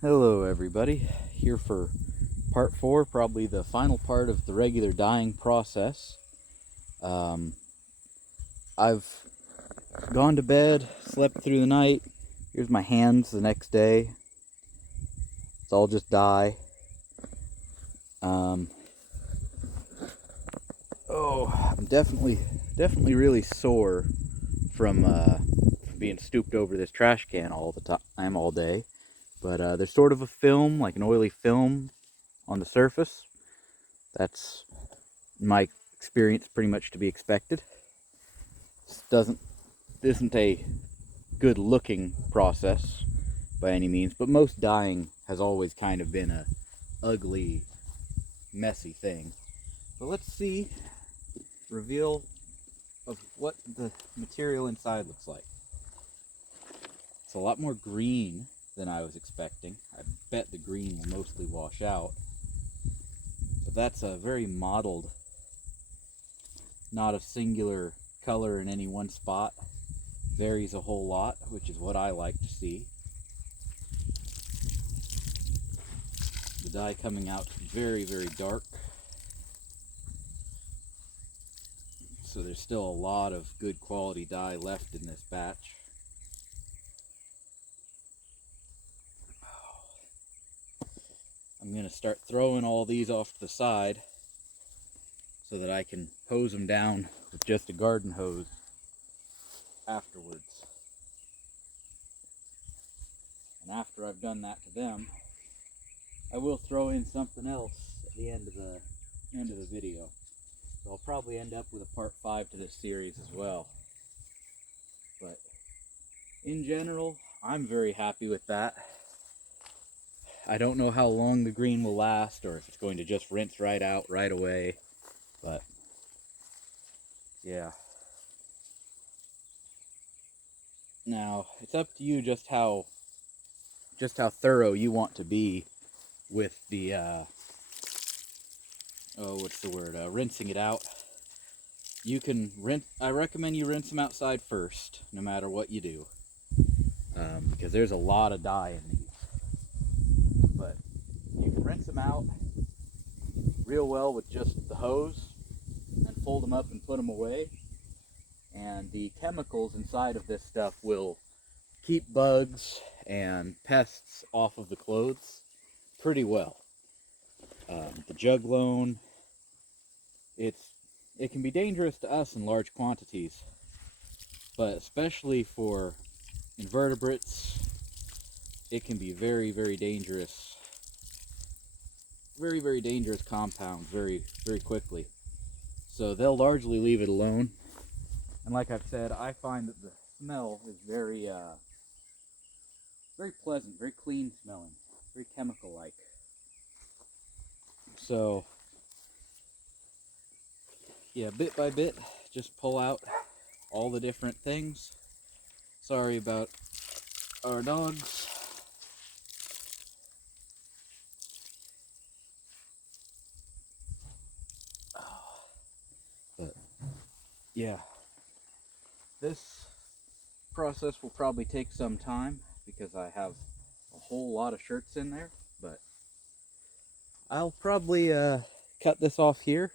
Hello everybody, here for part 4, probably the final part of the regular dyeing process. I've gone to bed, slept through the night. Here's my hands the next day. It's all just dye. I'm definitely really sore from being stooped over this trash can all the time, all day. But there's sort of a film, like an oily film on the surface. That's, in my experience, pretty much to be expected. This isn't a good looking process by any means, but most dyeing has always kind of been a ugly, messy thing. But let's see reveal of what the material inside looks like. It's a lot more green than I was expecting. I bet the green will mostly wash out, but that's a very mottled, not a singular color in any one spot. Varies a whole lot, which is what I like to see. The dye coming out very, very dark. So there's still a lot of good quality dye left in this batch. I'm going to start throwing all these off to the side so that I can hose them down with just a garden hose afterwards. And after I've done that to them, I will throw in something else at the end of the video. So I'll probably end up with a part 5 to this series as well. But in general, I'm very happy with that. I don't know how long the green will last, or if it's going to just rinse right out right away, but yeah. Now, it's up to you just how thorough you want to be with the, rinsing it out. You can I recommend you rinse them outside first, no matter what you do, because there's a lot of dye in these. But you can rinse them out real well with just the hose, and then fold them up and put them away. And the chemicals inside of this stuff will keep bugs and pests off of the clothes pretty well. The jug loan, it can be dangerous to us in large quantities, but especially for invertebrates, it can be very, very dangerous. Very, very dangerous compounds very, very quickly. So they'll largely leave it alone. And like I've said, I find that the smell is very, very pleasant, very clean smelling, very chemical-like. So, yeah, bit by bit, just pull out all the different things. Sorry about our dogs. But, yeah, this process will probably take some time because I have a whole lot of shirts in there, but I'll probably cut this off here,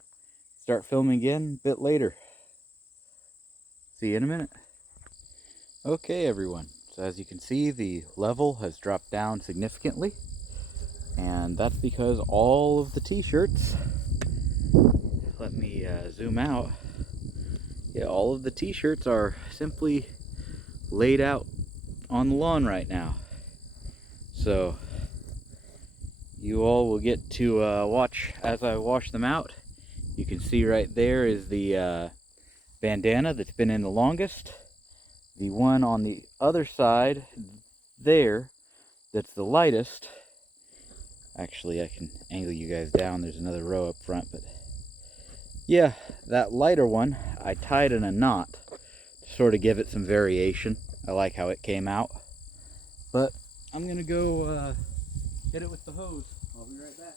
start filming again a bit later. See you in a minute. Okay everyone, so as you can see, the level has dropped down significantly, and that's because all of the t-shirts, let me zoom out, yeah, all of the t-shirts are simply laid out on the lawn right now. So you all will get to watch as I wash them out. You can see right there is the bandana that's been in the longest. The one on the other side there, that's the lightest. Actually, I can angle you guys down. There's another row up front, but yeah, that lighter one, I tied in a knot to sort of give it some variation. I like how it came out. But I'm gonna go hit it with the hose. I'll be right back.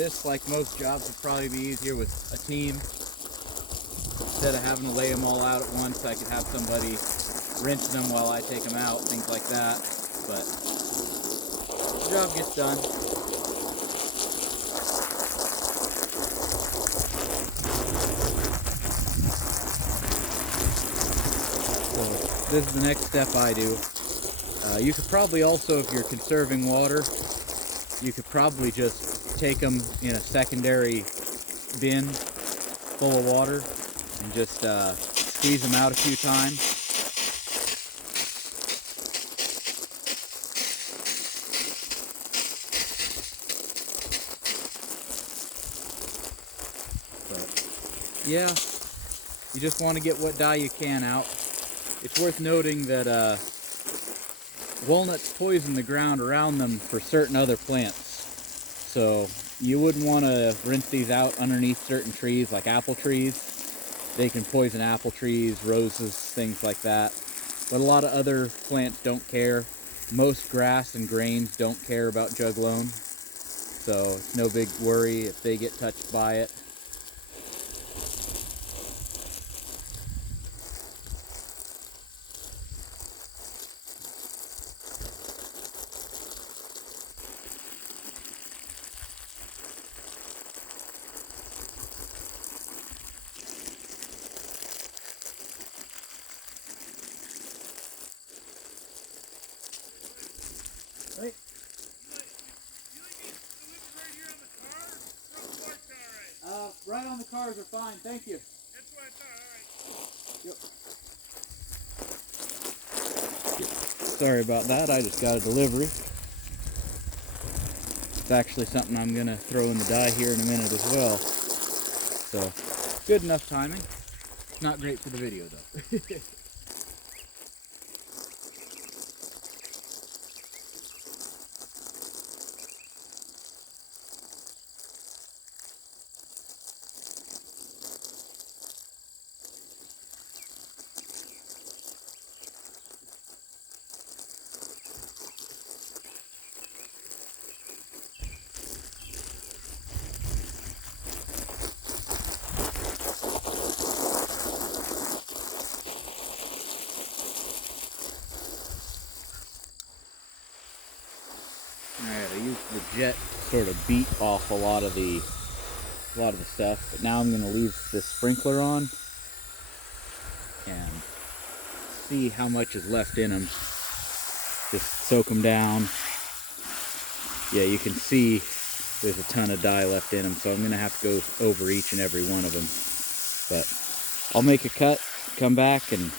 this, like most jobs, would probably be easier with a team. Instead of having to lay them all out at once, I could have somebody rinsing them while I take them out, things like that. But the job gets done. So this is the next step I do. You could probably also, if you're conserving water, you could probably just take them in a secondary bin full of water and just squeeze them out a few times. But yeah, you just want to get what dye you can out. It's worth noting that walnuts poison the ground around them for certain other plants. So you wouldn't want to rinse these out underneath certain trees, like apple trees. They can poison apple trees, roses, things like that. But a lot of other plants don't care. Most grass and grains don't care about juglone. So it's no big worry if they get touched by it. Right. Right on the cars are fine, thank you. That's what I thought, Yep. Sorry about that, I just got a delivery. It's actually something I'm gonna throw in the dye here in a minute as well. So, good enough timing. Not great for the video though. Alright, I used the jet to sort of beat off a lot of the stuff, but now I'm going to leave this sprinkler on and see how much is left in them. Just soak them down. Yeah, you can see there's a ton of dye left in them, so I'm going to have to go over each and every one of them. But I'll make a cut, come back, and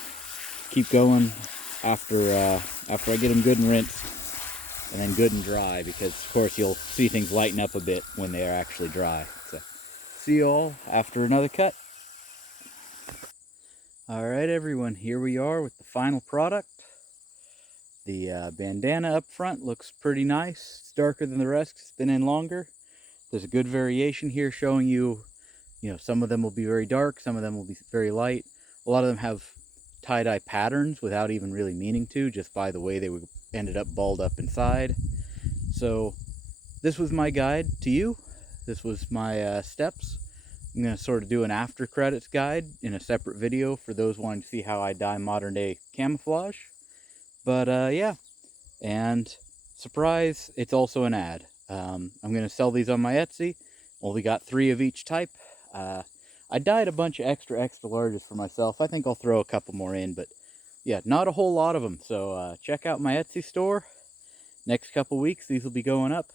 keep going after I get them good and rinsed. And then good and dry, because of course you'll see things lighten up a bit when they are actually dry. So, see you all after another cut. Alright everyone, here we are with the final product. The bandana up front looks pretty nice. It's darker than the rest, it's been in longer. There's a good variation here showing you, some of them will be very dark, some of them will be very light. A lot of them have tie-dye patterns without even really meaning to, just by the way they ended up balled up inside. So this was my guide to you. This was my steps. I'm going to sort of do an after credits guide in a separate video for those wanting to see how I dye modern day camouflage. But yeah, and surprise, it's also an ad. I'm going to sell these on my Etsy. Only got 3 of each type. I dyed a bunch of extra larges for myself. I think I'll throw a couple more in, but yeah, not a whole lot of them. So check out my Etsy store. Next couple weeks, these will be going up.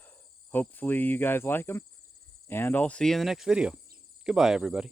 Hopefully you guys like them, and I'll see you in the next video. Goodbye, everybody.